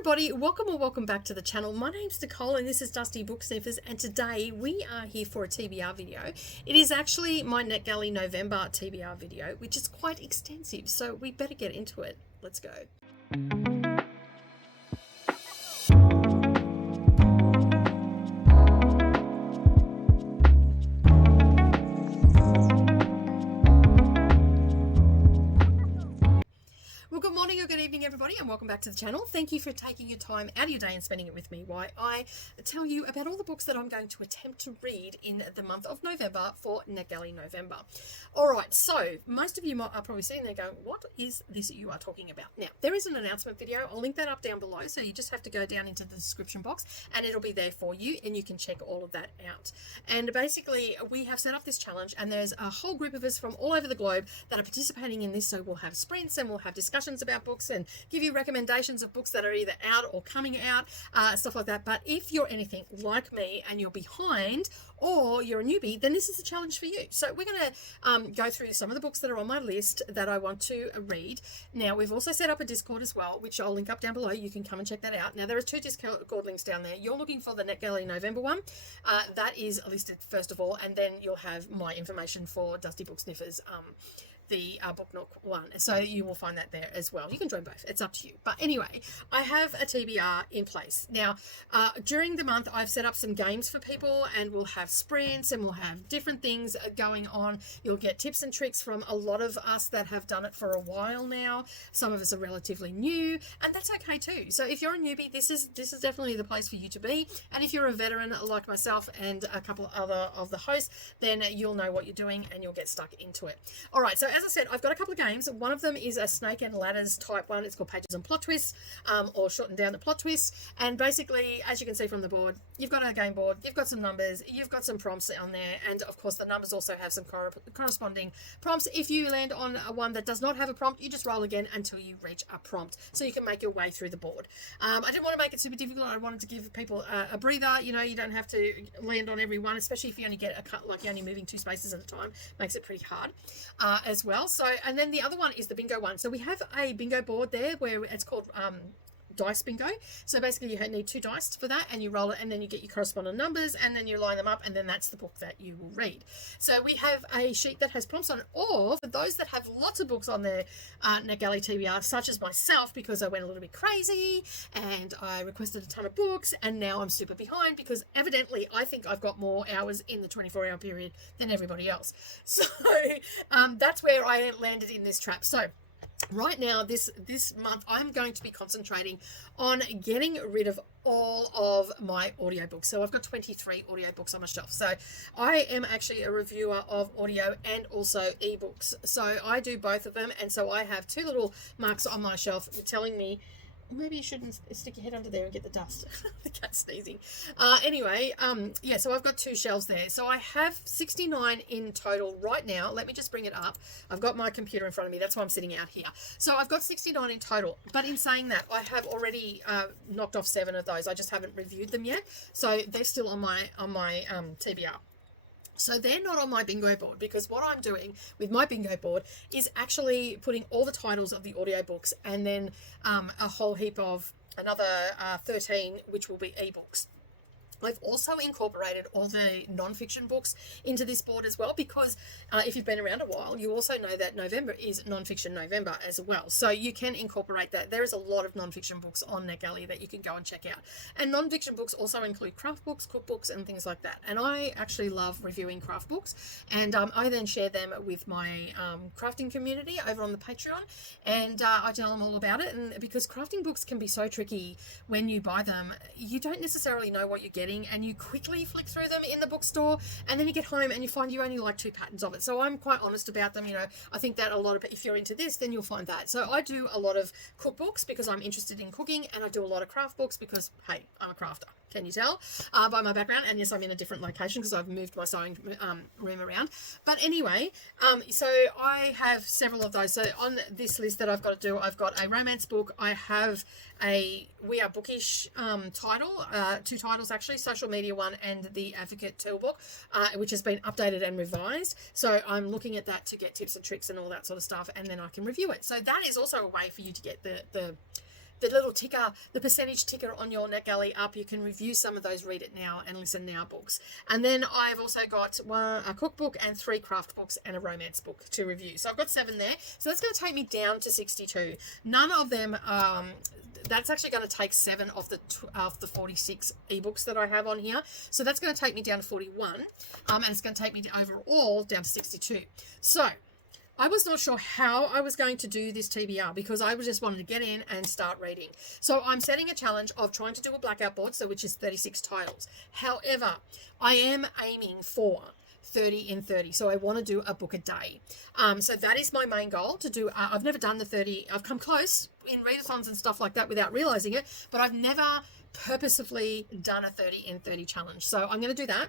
everybody, welcome back to the channel. My name's Nicole and this is Dusty Book Sniffers, and today we are here for a TBR video. It is actually my NetGalley November TBR video, which is quite extensive, so we better get into it. Let's go. Good morning or good evening, everybody, and welcome back to the channel. Thank you for taking your time out of your day and spending it with me while I tell you about all the books that I'm going to attempt to read in the month of November for NetGalley November. Alright, so most of you are probably sitting there going, what is this you are talking about? Now, there is an announcement video. I'll link that up down below, so you just have to go down into the description box and it'll be there for you and you can check all of that out. And basically, we have set up this challenge and there's a whole group of us from all over the globe that are participating in this, so we'll have sprints and we'll have discussions about books and give you recommendations of books that are either out or coming out, stuff like that. But if you're anything like me and you're behind or you're a newbie, then this is a challenge for you. So we're going to go through some of the books that are on my list that I want to read. Now, we've also set up a Discord as well, which I'll link up down below. You can come and check that out. Now, there are two Discord links down there. You're looking for the NetGalley November one. That is listed first of all, and then you'll have my information for Dusty Book Sniffers, the Book Nook one, so you will find that there as well. You can join both, it's up to you. But anyway, I have a TBR in place now. During the month I've set up some games for people, and we'll have sprints and we'll have different things going on. You'll get tips and tricks from a lot of us that have done it for a while now. Some of us are relatively new, and that's okay too. So if you're a newbie, this is definitely the place for you to be, and if you're a veteran like myself and a couple of other of the hosts, then you'll know what you're doing and you'll get stuck into it. All right, so as I said, I've got a couple of games. One of them is a snake and ladders type one. It's called Pages and Plot Twists, or shortened down to Plot Twists. And basically, as you can see from the board, you've got a game board, you've got some numbers, you've got some prompts on there, and of course the numbers also have some corresponding prompts. If you land on one that does not have a prompt, you just roll again until you reach a prompt, so you can make your way through the board. I didn't want to make it super difficult. I wanted to give people a breather. You know, you don't have to land on every one, especially if you only get a cut, like you're only moving 2 spaces at a time. Makes it pretty hard as well. So, and then the other one is the bingo one. So we have a bingo board there where it's called dice bingo. So basically you need 2 dice for that, and you roll it, and then you get your corresponding numbers, and then you line them up, and then that's the book that you will read. So we have a sheet that has prompts on it, or for those that have lots of books on their NetGalley TBR, such as myself, because I went a little bit crazy and I requested a ton of books, and now I'm super behind because evidently I think I've got more hours in the 24-hour period than everybody else. So that's where I landed in this trap. So right now, this month, I'm going to be concentrating on getting rid of all of my audiobooks. So I've got 23 audiobooks on my shelf. So I am actually a reviewer of audio and also ebooks. So I do both of them, and so I have 2 little marks on my shelf telling me, maybe you shouldn't stick your head under there and get the dust. The cat's sneezing. Anyway, yeah, so I've got 2 shelves there. So I have 69 in total right now. Let me just bring it up. I've got my computer in front of me. That's why I'm sitting out here. So I've got 69 in total. But in saying that, I have already knocked off 7 of those. I just haven't reviewed them yet. So they're still on my TBR. So they're not on my bingo board, because what I'm doing with my bingo board is actually putting all the titles of the audiobooks and then a whole heap of another 13, which will be ebooks. I've also incorporated all the non-fiction books into this board as well, because if you've been around a while, you also know that November is non-fiction November as well. So you can incorporate that. There is a lot of non-fiction books on NetGalley that you can go and check out. And non-fiction books also include craft books, cookbooks, and things like that. And I actually love reviewing craft books. And I then share them with my crafting community over on the Patreon. And I tell them all about it. And because crafting books can be so tricky when you buy them, you don't necessarily know what you're getting, and you quickly flick through them in the bookstore, and then you get home and you find you only like 2 patterns of it. So I'm quite honest about them. You know, I think that a lot of, if you're into this, then you'll find that. So I do a lot of cookbooks because I'm interested in cooking, and I do a lot of craft books because, hey, I'm a crafter. Can you tell by my background? And yes, I'm in a different location because I've moved my sewing room around. But anyway, so I have several of those. So on this list that I've got to do, I've got a romance book. I have a We Are Bookish title, 2 titles actually, social media one and the Advocate Toolbook, which has been updated and revised. So I'm looking at that to get tips and tricks and all that sort of stuff, and then I can review it. So that is also a way for you to get the the little ticker, the percentage ticker on your NetGalley up. You can review some of those Read It Now and Listen Now books. And then I've also got a cookbook and 3 craft books and a romance book to review. So I've got 7 there. So that's going to take me down to 62. None of them, that's actually going to take 7 of the 46 ebooks that I have on here. So that's going to take me down to 41. And it's going to take me overall down to 62. So I was not sure how I was going to do this TBR because I just wanted to get in and start reading. So I'm setting a challenge of trying to do a blackout board, so which is 36 titles. However, I am aiming for 30 in 30. So I want to do a book a day. So that is my main goal to do. I've never done the 30. I've come close in readathons and stuff like that without realizing it, but I've never purposefully done a 30 in 30 challenge. So I'm going to do that.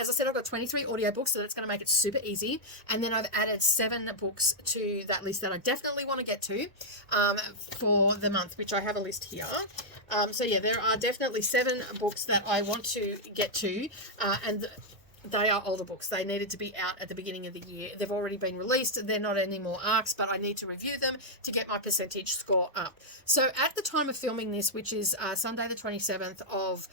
As I said, I've got 23 audiobooks, so that's going to make it super easy. And then I've added 7 books to that list that I definitely want to get to for the month, which I have a list here. So yeah, there are definitely 7 books that I want to get to, and they are older books. They needed to be out at the beginning of the year. They've already been released. They're not any more ARCs, but I need to review them to get my percentage score up. So at the time of filming this, which is Sunday the 27th of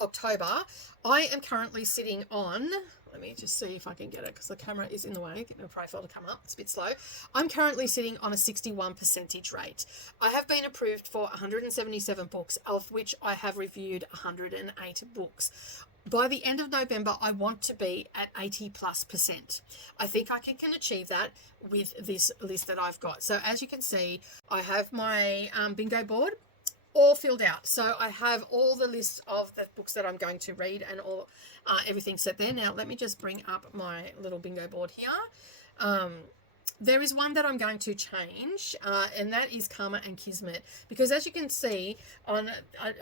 October, I am currently sitting on, let me just see if I can get it because the camera is in the way. Get my profile to come up. It's a bit slow. I'm currently sitting on a 61% rate. I have been approved for 177 books, of which I have reviewed 108 books. By the end of November, I want to be at 80+%. I think I can achieve that with this list that I've got. So as you can see, I have my bingo board all filled out. So I have all the lists of the books that I'm going to read and all everything set there. Now, let me just bring up my little bingo board here. There is one that I'm going to change, and that is Karma and Kismet. Because as you can see, I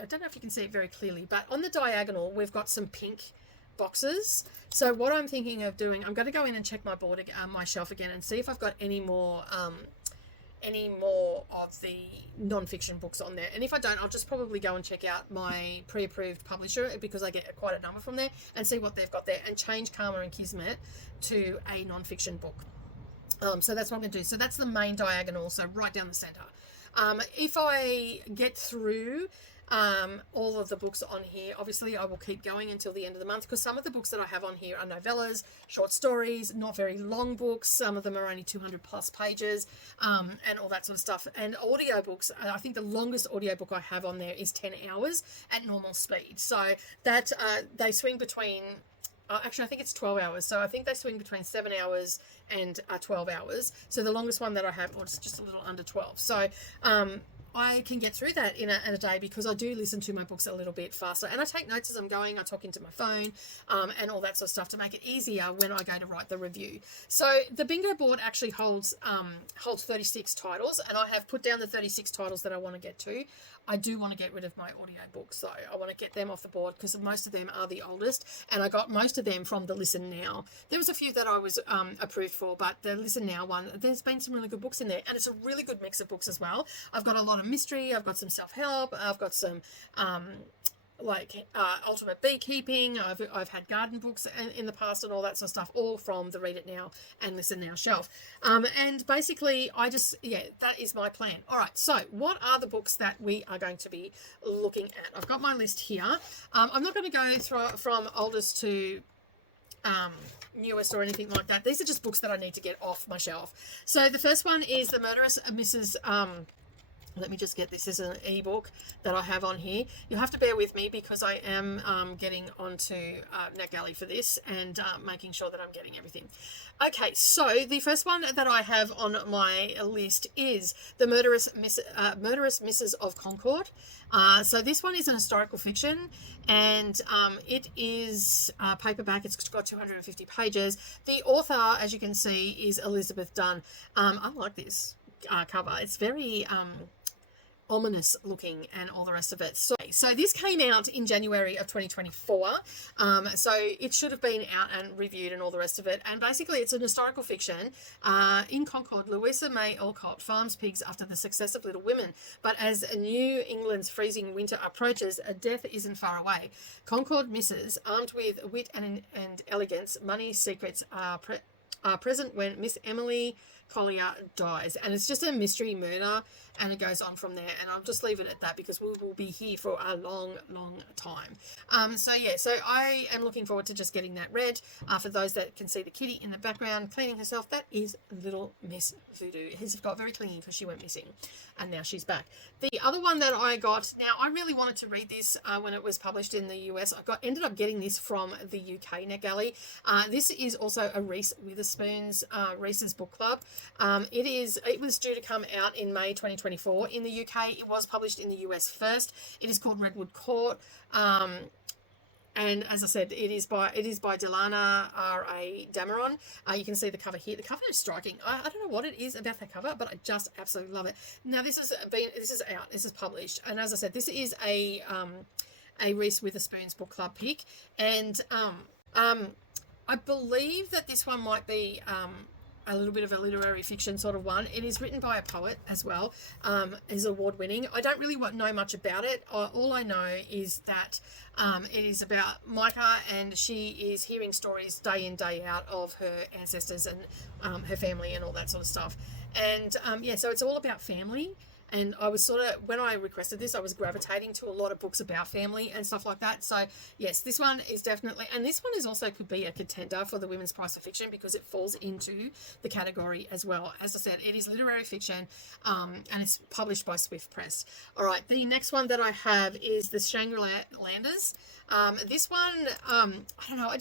don't know if you can see it very clearly, but on the diagonal, we've got some pink boxes. So what I'm thinking of doing, I'm going to go in and check my board, my shelf again, and see if I've got any more of the non-fiction books on there. And if I don't, I'll just probably go and check out my pre-approved publisher, because I get quite a number from there, and see what they've got there, and change Karma and Kismet to a non-fiction book. So that's what I'm going to do. So that's the main diagonal, so right down the center. If I get through all of the books on here, obviously I will keep going until the end of the month, because some of the books that I have on here are novellas, short stories, not very long books. Some of them are only 200 plus pages, and all that sort of stuff. And audiobooks, I think the longest audiobook I have on there is 10 hours at normal speed. So that they swing between, actually I think it's 12 hours. So I think they swing between 7 hours and 12 hours. So the longest one that I have, or it's just a little under 12. So I can get through that in a day, because I do listen to my books a little bit faster, and I take notes as I'm going. I talk into my phone and all that sort of stuff to make it easier when I go to write the review. So the bingo board actually holds 36 titles, and I have put down the 36 titles that I want to get to. I do want to get rid of my audiobooks, though. I want to get them off the board because most of them are the oldest, and I got most of them from the Listen Now. There was a few that I was approved for, but the Listen Now one, there's been some really good books in there, and it's a really good mix of books as well. I've got a lot of mystery, I've got some self-help, I've got some ultimate beekeeping, I've had garden books in the past and all that sort of stuff, all from the Read It Now and Listen Now shelf. And basically that is my plan. All right, so what are the books that we are going to be looking at? I've got my list here. I'm not going to go from oldest to newest or anything like that. These are just books that I need to get off my shelf. So the first one is the Murderous Miss. Let me just get this as an ebook that I have on here. You'll have to bear with me because I am getting onto NetGalley for this and making sure that I'm getting everything. Okay, so the first one that I have on my list is the Murderous Misses of Concord. So this one is an historical fiction, and it is paperback. It's got 250 pages. The author, as you can see, is Elizabeth Dunn. I like this cover. It's very ominous looking and all the rest of it. So this came out in January of 2024. So it should have been out and reviewed and all the rest of it. And basically it's an historical fiction. In Concord, Louisa May Alcott farms pigs after the success of Little Women. But as New England's freezing winter approaches, a death isn't far away. Concord misses, armed with wit and elegance, money secrets are present when Miss Emily Collier dies, and it's just a mystery murder, and it goes on from there, and I'll just leave it at that because we will be here for a long time. So I am looking forward to just getting that read. For those that can see the kitty in the background cleaning herself, that is Little Miss Voodoo. He's got very clingy because she went missing, and now she's back. The other one that I got, now I really wanted to read this when it was published in the US. Ended up getting this from the UK NetGalley. This is also a Reese Witherspoon's Reese's Book Club. It was due to come out in May 2024 in the UK. It was published in the US first. It is called Redwood Court. And as I said, it is by Delana R.A. Dameron. You can see the cover here. The cover is striking. I don't know what it is about that cover, but I just absolutely love it. Now this is out. This is published, and as I said, this is a Reese Witherspoon's Book Club pick, and I believe that this one might be a little bit of a literary fiction sort of one. It is written by a poet as well. Is award winning. I don't really know much about it. All I know is that it is about Micah, and she is hearing stories day in, day out of her ancestors and her family and all that sort of stuff. And so it's all about family. And I was when I requested this, I was gravitating to a lot of books about family and stuff like that. So yes, this one is definitely, and this one is also could be a contender for the Women's Prize for Fiction because it falls into the category as well. As I said, it is literary fiction, and it's published by Swift Press. All right, the next one that I have is the Strang Landers. This one, I don't know,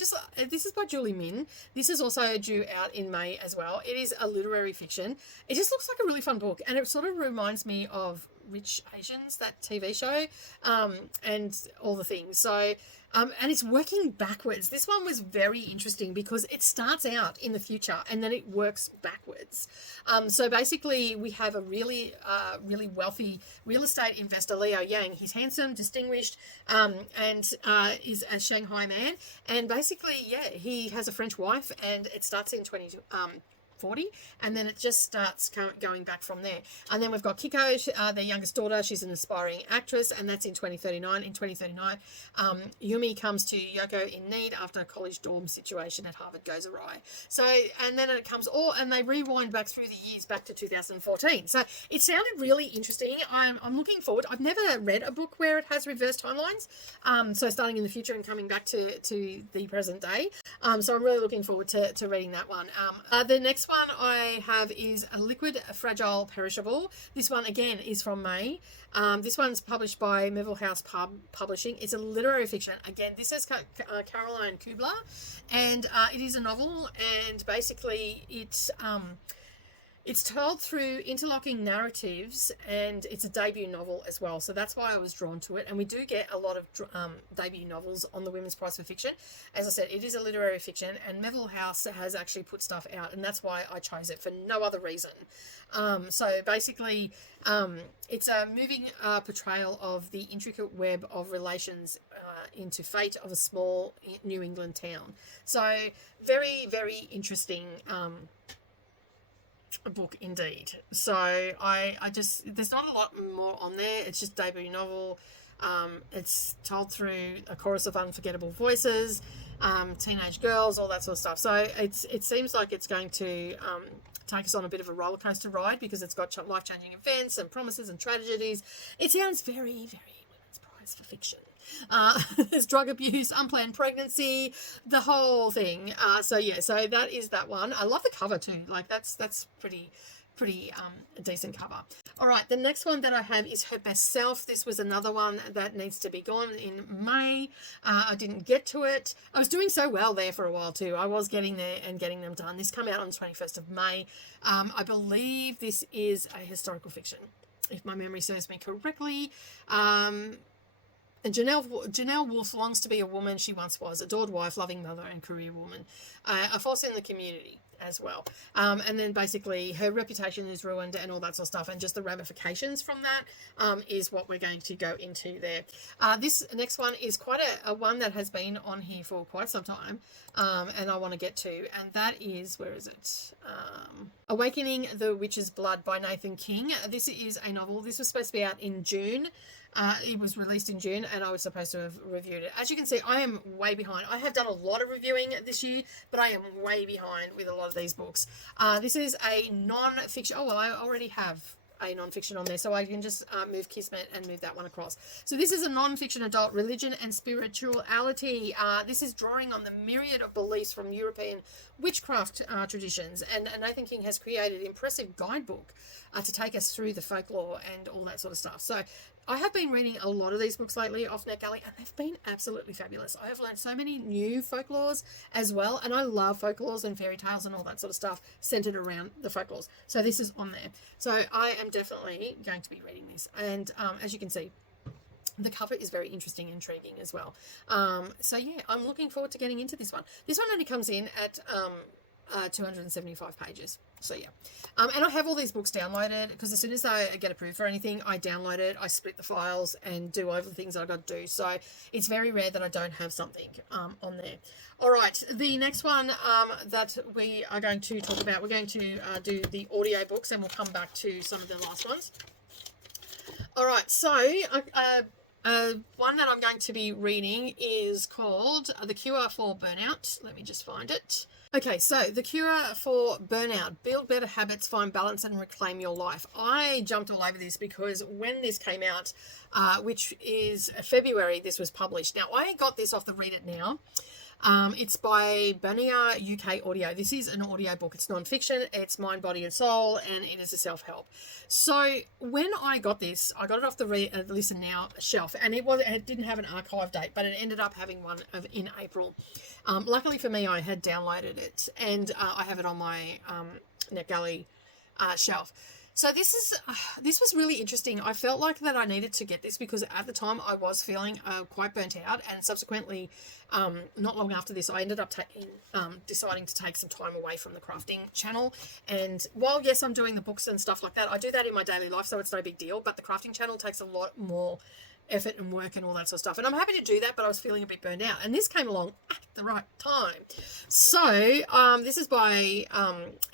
this is by Julie Min. This is also due out in May as well. It is a literary fiction. It just looks like a really fun book, and it sort of reminds me of Rich Asians, that TV show, and all the things. So, and it's working backwards. This one was very interesting because it starts out in the future and then it works backwards. So basically we have a really wealthy real estate investor, Leo Yang. He's handsome, distinguished, and is a Shanghai man. And basically, he has a French wife, and it starts in 40, and then it just starts going back from there. And then we've got Kiko, their youngest daughter. She's an aspiring actress, and that's in 2039. In 2039, Yumi comes to Yoko in need after a college dorm situation at Harvard goes awry. So, and then it comes and they rewind back through the years back to 2014. So it sounded really interesting. I'm looking forward. I've never read a book where it has reverse timelines. So starting in the future and coming back to the present day. So I'm really looking forward to reading that one. The next one I have is a Liquid Fragile Perishable. This one again is from May. This one's published by Melville House Publishing. It's a literary fiction. Again, this is Caroline Kubler, and it is a novel, and basically it's told through interlocking narratives, and it's a debut novel as well. So that's why I was drawn to it. And we do get a lot of debut novels on the Women's Prize for Fiction. As I said, it is a literary fiction, and Melville House has actually put stuff out, and that's why I chose it, for no other reason. So basically, it's a moving portrayal of the intricate web of relations into fate of a small New England town. So very, very interesting a book indeed. So I just, there's not a lot more on there. It's just debut novel. It's told through a chorus of unforgettable voices, teenage girls, all that sort of stuff. So it seems like it's going to take us on a bit of a roller coaster ride, because it's got life-changing events and promises and tragedies. It sounds very, very Women's Prize for Fiction. There's drug abuse, unplanned pregnancy, the whole thing. So that is that one. I love the cover too. Like that's pretty decent cover. All right, the next one that I have is Her Best Self. This was another one that needs to be gone in May. I didn't get to it. I was doing so well there for a while too. I was getting there and getting them done. This came out on the 21st of May. I believe this is a historical fiction, if my memory serves me correctly. And Janelle Wolfe longs to be a woman she once was, adored wife, loving mother, and career woman. A force in the community as well. And then basically her reputation is ruined and all that sort of stuff, and just the ramifications from that is what we're going to go into there. This next one is quite a one that has been on here for quite some time, and I want to get to, and that is, where is it? Awakening the Witch's Blood by Nathan King. This is a novel. This was supposed to be out in June. It was released in June and I was supposed to have reviewed it. As you can see, I am way behind. I have done a lot of reviewing this year, but I am way behind with a lot of these books. This is a non-fiction. Oh, well, I already have a non-fiction on there, so I can just move Kismet and move that one across. So this is a non-fiction adult religion and spirituality. This is drawing on the myriad of beliefs from European witchcraft traditions, and Nathan King has created an impressive guidebook to take us through the folklore and all that sort of stuff. So I have been reading a lot of these books lately off NetGalley, and they've been absolutely fabulous. I have learned so many new folklores as well, and I love folklores and fairy tales and all that sort of stuff centered around the folklores. So this is on there. So I am definitely going to be reading this, and as you can see, the cover is very interesting and intriguing as well. So yeah, I'm looking forward to getting into this one. This one only comes in at 275 pages. So yeah, and I have all these books downloaded because as soon as I get approved for anything, I download it, I split the files and do over the things that I got to do. So it's very rare that I don't have something on there. All right, the next one that we are going to talk about, we're going to do the audio books, and we'll come back to some of the last ones. All right, so one that I'm going to be reading is called The Cure for Burnout. Let me just find it. Okay, so The Cure for Burnout. Build better habits, find balance, and reclaim your life. I jumped all over this because when this came out, which is February, this was published. Now, I got this off the Read It Now. It's by Bania UK Audio. This is an audio book. It's non-fiction. It's mind, body, and soul, and it is a self-help. So when I got this, I got it off the Listen Now shelf, and it didn't have an archive date, but it ended up having one in April. Luckily for me, I had downloaded it, and I have it on my NetGalley shelf. So this was really interesting. I felt like that I needed to get this because at the time I was feeling quite burnt out, and subsequently, not long after this, I ended up deciding to take some time away from the crafting channel. And while yes, I'm doing the books and stuff like that, I do that in my daily life, so it's no big deal. But the crafting channel takes a lot more effort and work and all that sort of stuff, and I'm happy to do that, but I was feeling a bit burned out, and this came along at the right time. So this is by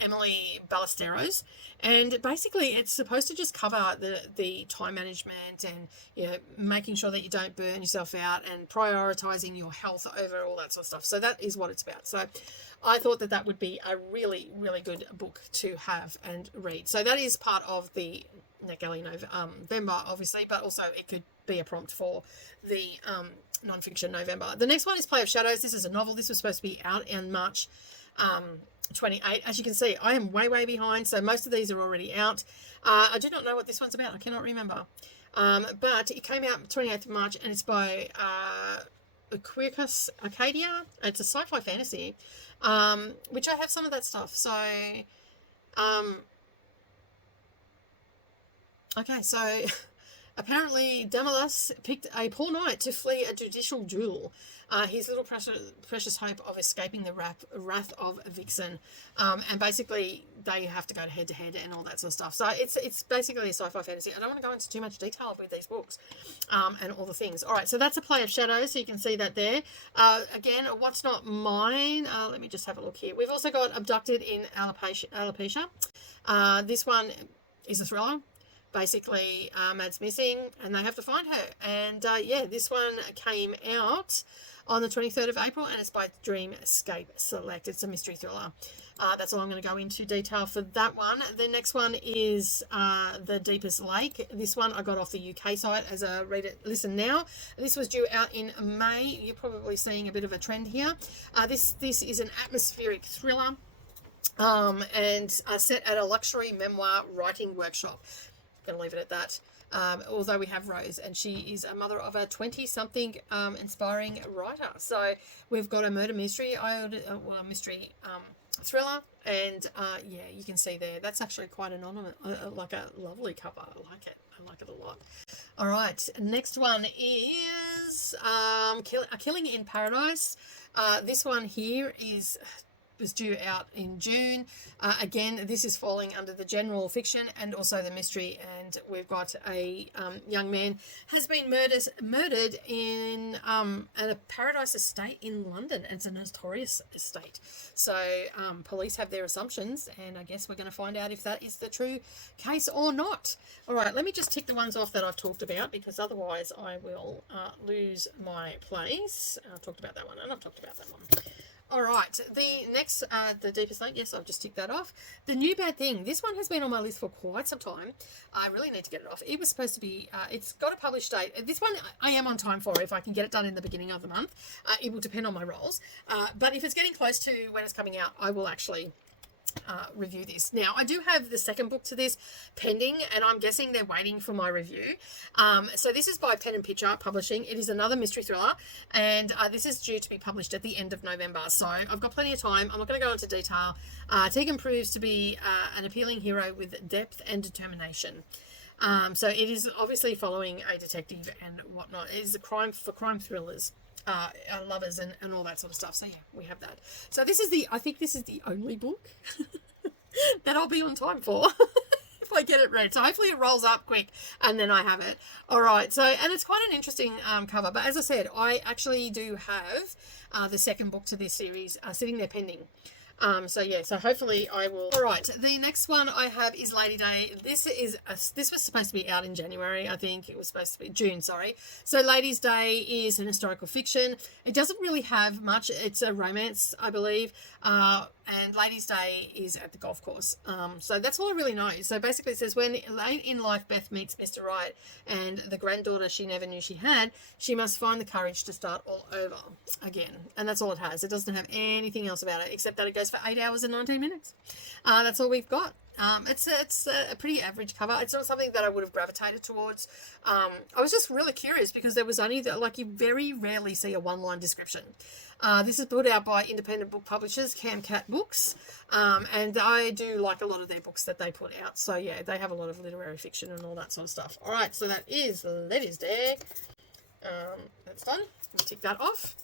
Emily Ballesteros, and basically it's supposed to just cover the time management and making sure that you don't burn yourself out and prioritizing your health over all that sort of stuff. So that is what it's about. So I thought that would be a really, really good book to have and read. So that is part of the NetGalley November, obviously, but also it could be a prompt for the non-fiction November. The next one is Play of Shadows. This is a novel. This was supposed to be out in March 28. As you can see, I am way behind, so most of these are already out. I do not know what this one's about. I cannot remember. But it came out 28th of March, and it's by Ahtiya. It's a sci-fi fantasy, which I have some of that stuff. So okay, so apparently Damalas picked a poor night to flee a judicial duel. His little precious hope of escaping the wrath of Vixen. And basically they have to go head to head and all that sort of stuff. So it's basically a sci-fi fantasy. I don't want to go into too much detail with these books and all the things. All right, so that's a Play of Shadows. So you can see that there. Again, What's Not Mine. Let me just have a look here. We've also got Abducted in Alopecia. This one is a thriller. Basically, Mad's missing and they have to find her. And yeah, this one came out on the 23rd of April, and it's by Dream Escape Select. It's a mystery thriller. That's all I'm going to go into detail for that one. The next one is The Deepest Lake. This one I got off the UK site as a Read It Listen Now. This was due out in May. You're probably seeing a bit of a trend here. This is an atmospheric thriller and set at a luxury memoir writing workshop. I'm going to leave it at that. Although we have Rose, and she is a mother of a 20-something inspiring writer. So we've got a murder mystery, mystery thriller, and yeah, you can see there. That's actually quite anonymous, like a lovely cover. I like it. I like it a lot. All right, next one is A Killing in Paradise. This one here is was due out in June. Again, this is falling under the general fiction and also the mystery, and we've got a young man has been murdered in at a paradise estate in London. It's a notorious estate. So police have their assumptions, and I guess we're going to find out if that is the true case or not. All right, let me just tick the ones off that I've talked about, because otherwise I will lose my place. I've talked about that one, and I've talked about that one. All right, the next, The Deepest Lake, yes, I've just ticked that off. The New Bad Thing, this one has been on my list for quite some time. I really need to get it off. It was supposed to be, it's got a published date. This one I am on time for if I can get it done in the beginning of the month. It will depend on my roles. But if it's getting close to when it's coming out, I will actually review this. Now, I do have the second book to this pending, and I'm guessing they're waiting for my review. So this is by Pen and Picture Publishing. It is another mystery thriller, and this is due to be published at the end of November. So I've got plenty of time. I'm not going to go into detail. Tegan proves to be an appealing hero with depth and determination. So it is obviously following a detective and whatnot. It is a crime thrillers. Lovers and all that sort of stuff. So yeah, we have that. So this is I think this is the only book that I'll be on time for if I get it read. So hopefully it rolls up quick and then I have it. All right. So, and it's quite an interesting cover. But as I said, I actually do have the second book to this series sitting there pending. So yeah, so hopefully I will. All right, the next one I have is Lady Day. This was supposed to be out in January. I think it was supposed to be June, sorry. So Ladies' Day is an historical fiction. It doesn't really have much. It's a romance, I believe. And Ladies' Day is at the golf course. So that's all I really know. So basically it says, when late in life Beth meets Mr. Right and the granddaughter she never knew she had, she must find the courage to start all over again. And that's all it has. It doesn't have anything else about it except that it goes for 8 hours and 19 minutes. That's all we've got. It's a pretty average cover. It's not something that I would have gravitated towards. I was just really curious because there was only you very rarely see a one-line description. This is put out by independent book publishers, Camcat Books, and I do like a lot of their books that they put out. So yeah, they have a lot of literary fiction and all that sort of stuff. All right, so that is Ladies' Day. That's done. We'll tick that off.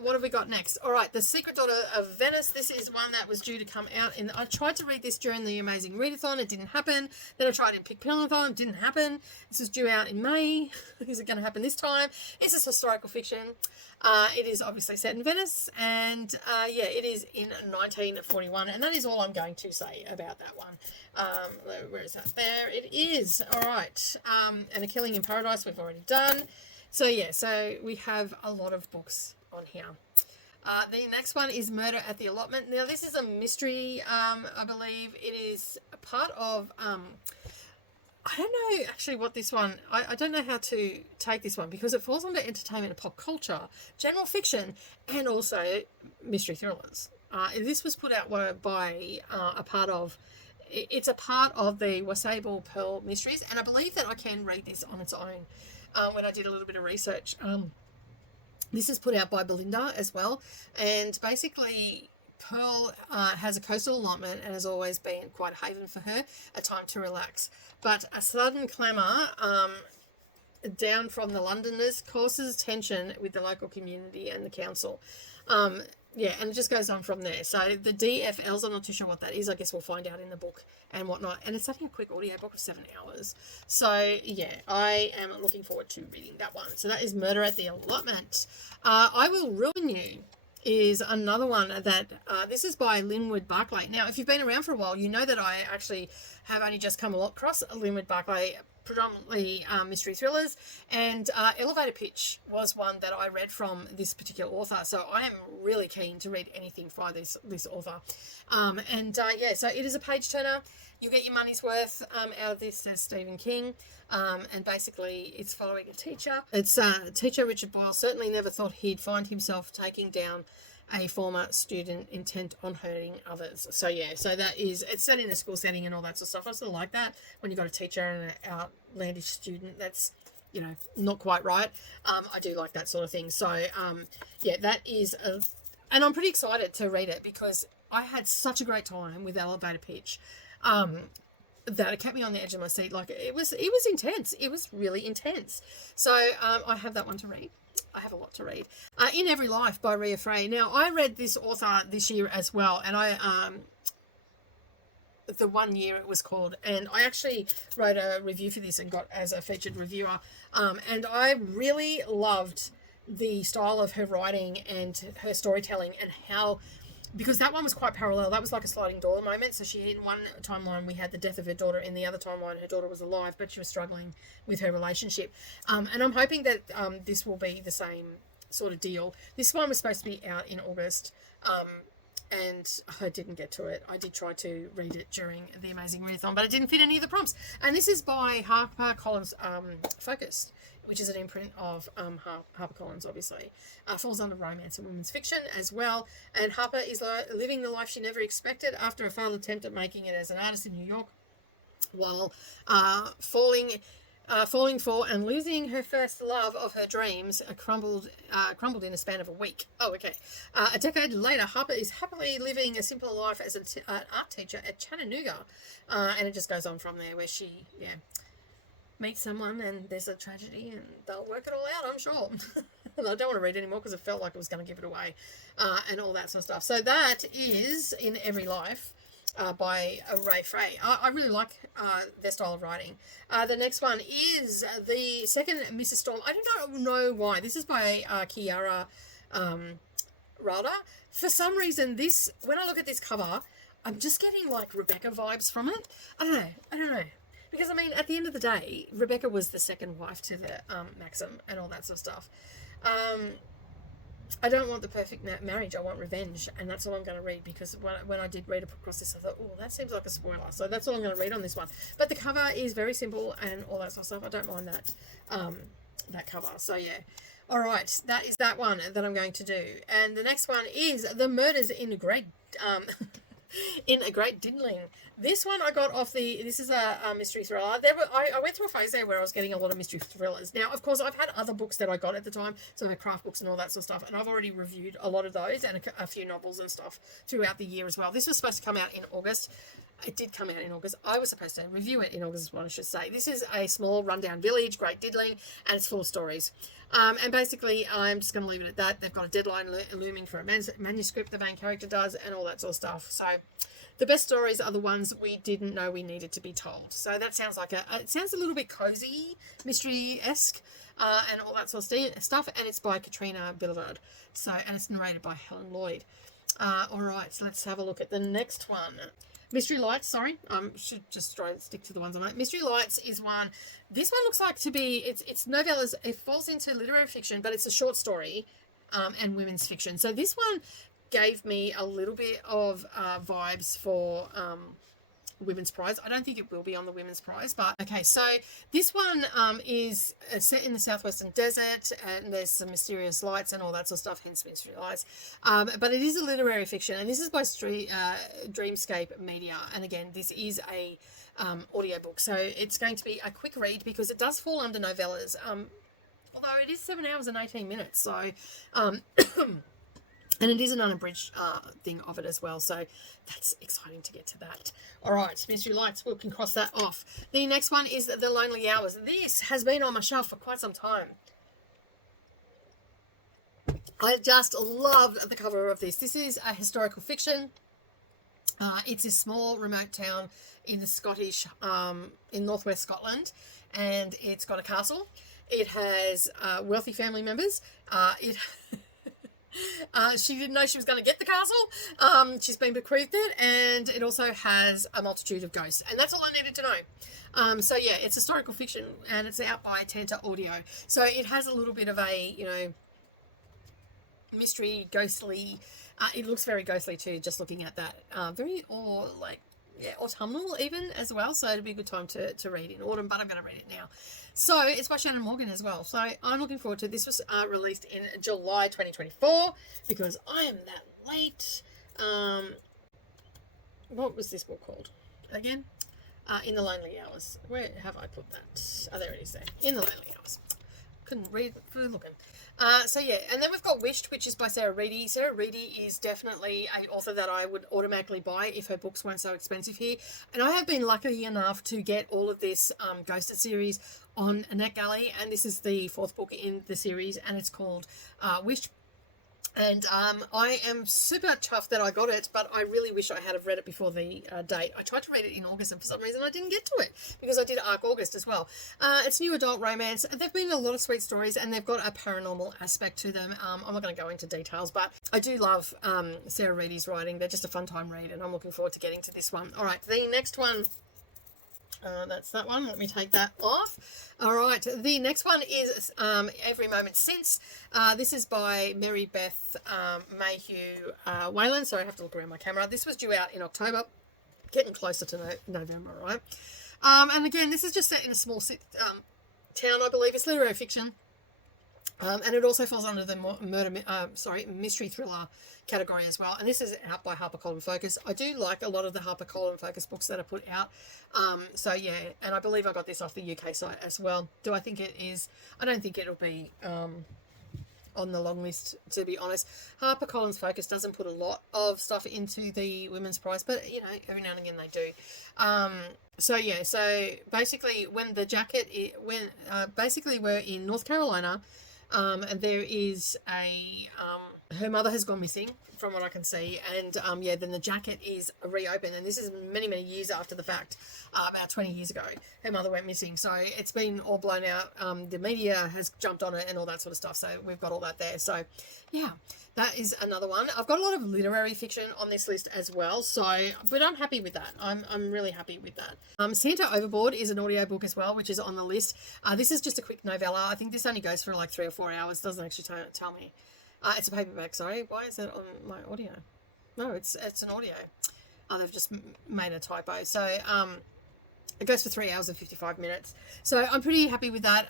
What have we got next? All right, The Secret Daughter of Venice. This is one that was due to come out. I tried to read this during the Amazing Readathon. It didn't happen. Then I tried in Pick Pillathon. It didn't happen. This is due out in May. Is it going to happen this time? It's a historical fiction. It is obviously set in Venice. And, yeah, it is in 1941. And that is all I'm going to say about that one. Where is that? There it is. All right. And A Killing in Paradise we've already done. So, yeah, so we have a lot of books on here. The next one is Murder at the Allotment. Now, this is a mystery, I believe. It is a part of, I don't know actually what this one, I don't know how to take this one because it falls under entertainment and pop culture, general fiction, and also mystery thrillers. This was put out by it's a part of the Wasable Pearl Mysteries, and I believe that I can read this on its own. When I did a little bit of research. This is put out by Belinda as well. And basically, Pearl has a coastal allotment and has always been quite a haven for her, a time to relax. But a sudden clamour down from the Londoners causes tension with the local community and the council. Yeah, and it just goes on from there. So the DFLs, I'm not too sure what that is. I guess we'll find out in the book and whatnot. And it's only a quick audiobook of 7 hours. So, yeah, I am looking forward to reading that one. So that is Murder at the Allotment. I Will Ruin You is another one that, this is by Linwood Barclay. Now, if you've been around for a while, you know that I actually have only just come across Linwood Barclay, predominantly mystery thrillers, and Elevator Pitch was one that I read from this particular author, so I am really keen to read anything by this author. Yeah, so it is a page turner. You get your money's worth out of this, says Stephen King, and basically it's following a teacher. It's teacher Richard Boyle certainly never thought he'd find himself taking down a former student intent on hurting others. So yeah, so that is, it's set in a school setting and all that sort of stuff. I sort of like that when you've got a teacher and an outlandish student that's, you know, not quite right. I do like that sort of thing. So yeah, that is and I'm pretty excited to read it because I had such a great time with Elevator Pitch that it kept me on the edge of my seat. Like it was intense. It was really intense. So I have that one to read. I have a lot to read. In Every Life by Rhea Frey. Now, I read this author this year as well, and the one year it was called, and I actually wrote a review for this and got as a featured reviewer, and I really loved the style of her writing and her storytelling, and how, because that one was quite parallel. That was like a sliding door moment. So in one timeline we had the death of her daughter, in the other timeline her daughter was alive, but she was struggling with her relationship, and I'm hoping that this will be the same sort of deal. This one was supposed to be out in August, and I didn't get to it. I did try to read it during the Amazing Readathon, but it didn't fit any of the prompts. And this is by HarperCollins Focused, which is an imprint of HarperCollins, obviously. Falls under romance and women's fiction as well. And Harper is living the life she never expected after a failed attempt at making it as an artist in New York, while falling for and losing her first love of her dreams, crumbled in a span of a week. Oh, okay. A decade later, Harper is happily living a simpler life as an art teacher at Chattanooga, and it just goes on from there, where she meets someone and there's a tragedy, and they'll work it all out, I'm sure. And I don't want to read anymore because it felt like it was going to give it away, and all that sort of stuff. So that is In Every Life. By Ray Frey. I really like their style of writing. The next one is the second Mrs. Storm. I don't know why. This is by Kiara Rada. For some reason, when I look at this cover, I'm just getting like Rebecca vibes from it. I don't know. Because, I mean, at the end of the day, Rebecca was the second wife to the Maxim and all that sort of stuff. I don't want the perfect marriage. I want revenge, and that's all I'm going to read, because when I did read across this, I thought, oh, that seems like a spoiler. So that's all I'm going to read on this one. But the cover is very simple and all that sort of stuff. I don't mind that cover. So yeah. All right, that is that one that I'm going to do. And the next one is The Murders in a Great Diddling. This one I got off this is a mystery thriller. I went through a phase there where I was getting a lot of mystery thrillers. Now, of course, I've had other books that I got at the time, so my craft books and all that sort of stuff, and I've already reviewed a lot of those and a few novels and stuff throughout the year as well. This was supposed to come out in August. It did come out in August. I was supposed to review it in August is what I should say. This is a small rundown village, Great Diddling, and it's full of stories. And basically, I'm just going to leave it at that. They've got a deadline looming for a manuscript, the main character does, and all that sort of stuff. So the best stories are the ones we didn't know we needed to be told. So that sounds like it sounds a little bit cozy, mystery-esque, and all that sort of stuff. And it's by Katrina Billard. And it's narrated by Helen Lloyd. All right, so let's have a look at the next one. Mystery Lights, sorry. Should just try to stick to the ones I like. Mystery Lights is one. This one looks like to be, it's novellas. It falls into literary fiction, but it's a short story and women's fiction. So this one gave me a little bit of vibes for Women's Prize. I don't think it will be on the Women's Prize, but okay. So this one is set in the southwestern desert, and there's some mysterious lights and all that sort of stuff, hence Mystery Lights. But it is a literary fiction, and this is by Dreamscape Media. And again, this is a audiobook, so it's going to be a quick read because it does fall under novellas. Although it is 7 hours and 18 minutes, so and it is an unabridged thing of it as well, so that's exciting to get to that. All right, Mystery Lights, we can cross that off. The next one is The Lonely Hours. This has been on my shelf for quite some time. I just loved the cover of this. This is a historical fiction. It's a small remote town in the Scottish, in northwest Scotland, and it's got a castle. It has wealthy family members. She didn't know she was going to get the castle. She's been bequeathed it, and it also has a multitude of ghosts, and that's all I needed to know. So yeah, it's historical fiction, and it's out by Tanta Audio. So it has a little bit of a, mystery, ghostly. It looks very ghostly too, just looking at that. Autumnal even as well. So it'd be a good time to read in autumn, but I'm going to read it now. So it's by Shannon Morgan as well. So I'm looking forward to it. This was released in July 2024 because I am that late. What was this book called again? In the Lonely Hours. Where have I put that? Oh, there it is there. In the Lonely Hours. couldn't read through looking. So yeah, and then we've got Wished, which is by Sarah Reedy. Sarah Reedy is definitely an author that I would automatically buy if her books weren't so expensive here. And I have been lucky enough to get all of this Ghosted series on NetGalley, and this is the 4th book in the series, and it's called Wished. And I am super chuffed that I got it, but I really wish I had have read it before the date. I tried to read it in August, and for some reason I didn't get to it, because I did ARC August as well. It's new adult romance. They've been a lot of sweet stories, and they've got a paranormal aspect to them. I'm not going to go into details, but I do love Sarah Reedy's writing. They're just a fun time read, and I'm looking forward to getting to this one. All right, the next one... that's that one. Let me take that off. All right. The next one is Every Moment Since. This is by Mary Beth Mayhew Whalen. Sorry, I have to look around my camera. This was due out in October, getting closer to November, right? And again, this is just set in a small town, I believe. It's literary fiction. And it also falls under the mystery thriller category as well. And this is out by HarperCollins Focus. I do like a lot of the HarperCollins Focus books that are put out. So yeah, and I believe I got this off the UK site as well. Do I think it is? I don't think it'll be on the long list, to be honest. HarperCollins Focus doesn't put a lot of stuff into the women's prize, but you know, every now and again they do. So yeah, so basically basically we're in North Carolina. And there is her mother has gone missing, from what I can see, and yeah, then the jacket is reopened, and this is many, many years after the fact, about 20 years ago, her mother went missing, so it's been all blown out. The media has jumped on it and all that sort of stuff, so we've got all that there. So yeah, that is another one. I've got a lot of literary fiction on this list as well, but I'm happy with that. I'm really happy with that. Santa Overboard is an audiobook as well, which is on the list. This is just a quick novella. I think this only goes for like 3 or 4 hours. Doesn't actually tell me. It's a paperback, sorry. Why is that on my audio? No, it's an audio. Oh, they've just made a typo. So it goes for 3 hours and 55 minutes. So I'm pretty happy with that.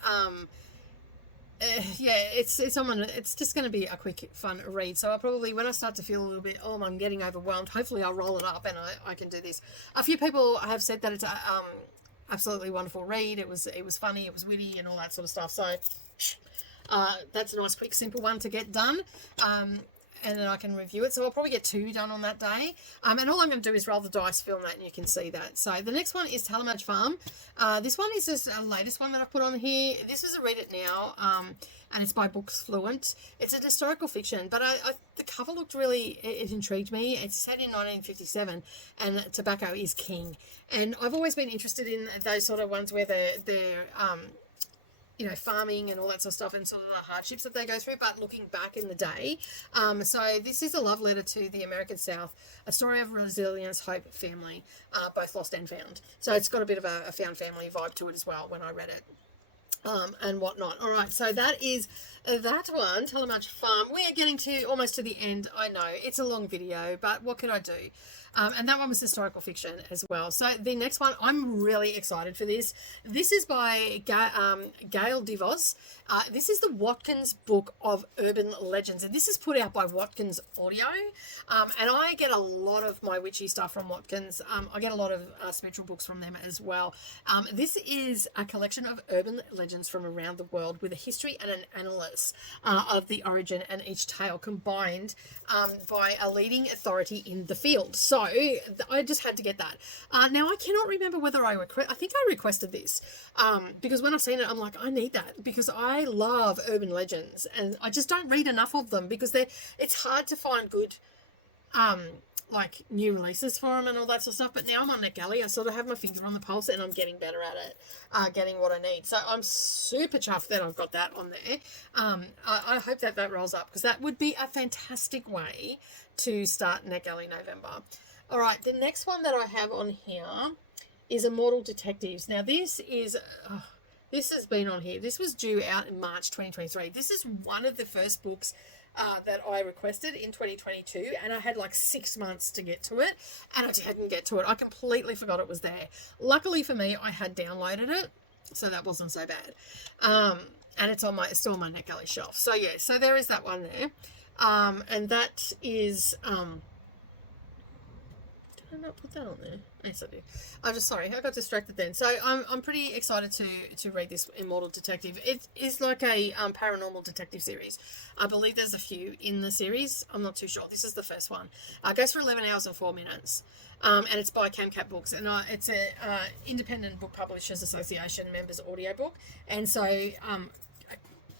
Yeah, it's just going to be a quick, fun read. So I'll probably, when I start to feel a little bit, I'm getting overwhelmed, hopefully I'll roll it up and I can do this. A few people have said that it's a absolutely wonderful read. It was funny, it was witty and all that sort of stuff. So that's a nice, quick, simple one to get done. And then I can review it. So I'll probably get 2 done on that day. And all I'm going to do is roll the dice, film that, and you can see that. So the next one is Talamaj Farm. This one is just a latest one that I've put on here. This is a Read It Now, and it's by Books Fluent. It's an historical fiction, but the cover looked really, it intrigued me. It's set in 1957, and tobacco is king. And I've always been interested in those sort of ones where they're you know, farming and all that sort of stuff, and sort of the hardships that they go through, but looking back in the day. So this is a love letter to the American South, a story of resilience, hope, family, both lost and found. So it's got a bit of a found family vibe to it as well when I read it. And whatnot. All right, so that is that one, Talamaj Farm. We are getting to almost to the end. I know it's a long video, but what can I do? And that one was historical fiction as well. So the next one, I'm really excited for this. This is by Gail DeVos. This is the Watkins Book of Urban Legends, and this is put out by Watkins Audio. And I get a lot of my witchy stuff from Watkins. I get a lot of spiritual books from them as well. This is a collection of urban legends from around the world with a history and an analysis of the origin, and each tale combined by a leading authority in the field. So I just had to get that. Now I cannot remember whether I think I requested this because when I've seen it, I'm like, I need that because I love urban legends, and I just don't read enough of them because it's hard to find good like new releases for them and all that sort of stuff. But now I'm on NetGalley, I sort of have my finger on the pulse and I'm getting better at it, getting what I need. So I'm super chuffed that I've got that on there. I hope that rolls up because that would be a fantastic way to start NetGalley November. All right, the next one that I have on here is Immortal Detectives. Now this has been on here. This was due out in March 2023. This is one of the first books that I requested in 2022, and I had like 6 months to get to it, and I didn't get to it. I completely forgot it was there. Luckily for me, I had downloaded it, so that wasn't so bad. And it's still on my NetGalley shelf. So yeah, so there is that one there. And that is Did I not put that on there? Yes, I did. I'm just sorry, I got distracted then. So I'm pretty excited to read this Immortal Detective. It is like a paranormal detective series. I believe there's a few in the series. I'm not too sure. This is the first one. It goes for 11 hours and 4 minutes. And it's by Camcat Books, and it's a Independent Book Publishers Association members audiobook. And so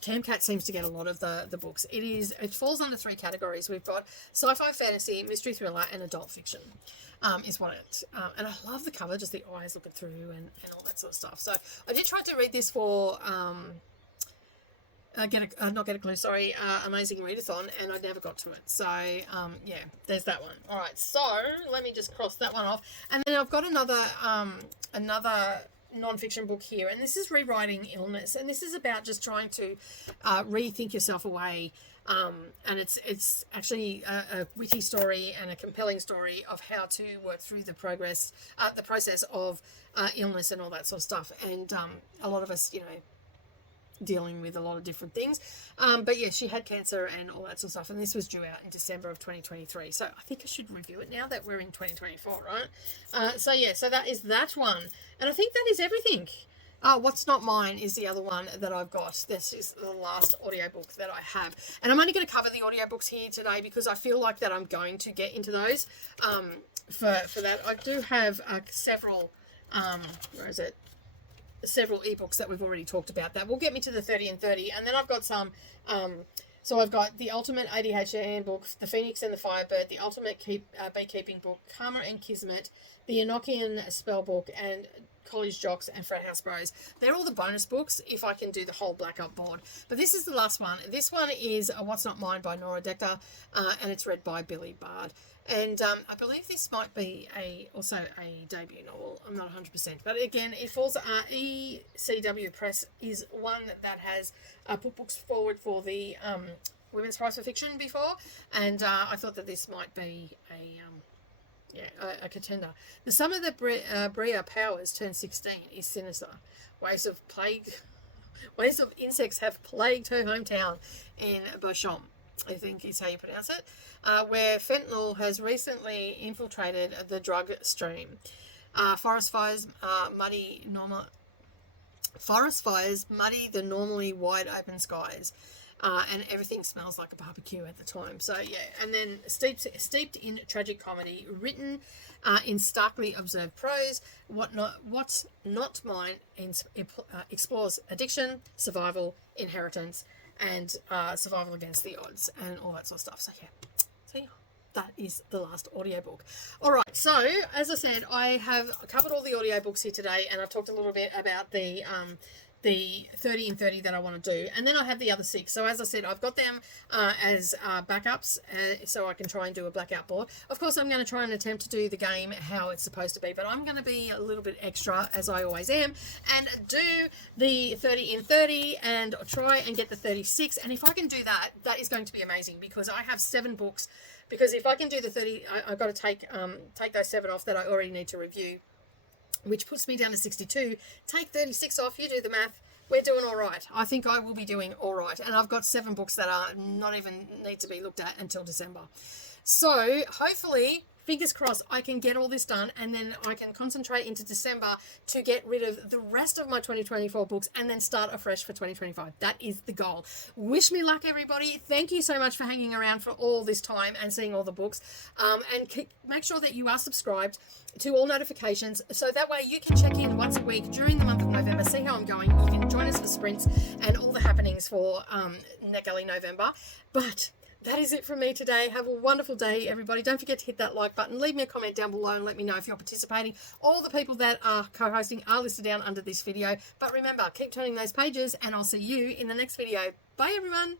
Camcat seems to get a lot of the books. It falls under 3 categories. We've got sci-fi, fantasy, mystery thriller, and adult fiction. Is what it, and I love the cover, just the eyes looking through and all that sort of stuff. So I did try to read this for Amazing Readathon, and I never got to it. So yeah, there's that one. All right, so let me just cross that one off, and then I've got another non-fiction book here, and this is Rewriting Illness, and this is about just trying to rethink yourself away. And it's actually a witty story and a compelling story of how to work through the process of illness and all that sort of stuff. And a lot of us, dealing with a lot of different things. But yeah, she had cancer and all that sort of stuff. And this was due out in December of 2023. So I think I should review it now that we're in 2024, right? So yeah, so that is that one. And I think that is everything. What's Not Mine is the other one that I've got. This is the last audiobook that I have. And I'm only going to cover the audiobooks here today because I feel like that I'm going to get into those. For that, I do have several, several ebooks that we've already talked about that will get me to the 30 and 30. And then I've got some, so I've got the Ultimate ADHD Handbook, The Phoenix and the Firebird, the Ultimate Beekeeping Book, Karma and Kismet, the Enochian Spell Book, and College Jocks and Frat House Bros. They're all the bonus books if I can do the whole blackout board. But this is the last one. This one is What's Not Mine by Nora Dector, and it's read by Billy Bard. And I believe this might be also a debut novel. I'm not 100%. But again, it falls. ECW Press is one that has put books forward for the Women's Prize for Fiction before. And I thought that this might be a contender. The summer that Bria Powers turned 16 is sinister. Waves of insects have plagued her hometown in Beauchamp, I think is how you pronounce it, where fentanyl has recently infiltrated the drug stream. Forest fires muddy the normally wide open skies. And everything smells like a barbecue at the time. So yeah, and then steeped in tragic comedy, written in starkly observed prose. What's Not Mine explores addiction, survival, inheritance, and survival against the odds, and all that sort of stuff. So yeah, that is the last audiobook. All right, so as I said, I have covered all the audiobooks here today, and I've talked a little bit about the 30 and 30 that I want to do, and then I have the other 6. So as I said, I've got them as backups, so I can try and do a blackout board. Of course, I'm going to try and attempt to do the game how it's supposed to be, but I'm going to be a little bit extra, as I always am, and do the 30 in 30 and try and get the 36. And if I can do that, that is going to be amazing, because I have 7 books. Because if I can do the 30, I've got to take those 7 off that I already need to review, which puts me down to 62. Take 36 off, you do the math. We're doing all right. I think I will be doing all right. And I've got 7 books that are not even need to be looked at until December. So hopefully, fingers crossed, I can get all this done, and then I can concentrate into December to get rid of the rest of my 2024 books and then start afresh for 2025. That is the goal. Wish me luck, everybody. Thank you so much for hanging around for all this time and seeing all the books. And make sure that you are subscribed to all notifications, so that way you can check in once a week during the month of November, see how I'm going. You can join us for sprints and all the happenings for NetGalley November. But that is it from me today. Have a wonderful day, everybody. Don't forget to hit that like button. Leave me a comment down below and let me know if you're participating. All the people that are co-hosting are listed down under this video. But remember, keep turning those pages, and I'll see you in the next video. Bye, everyone.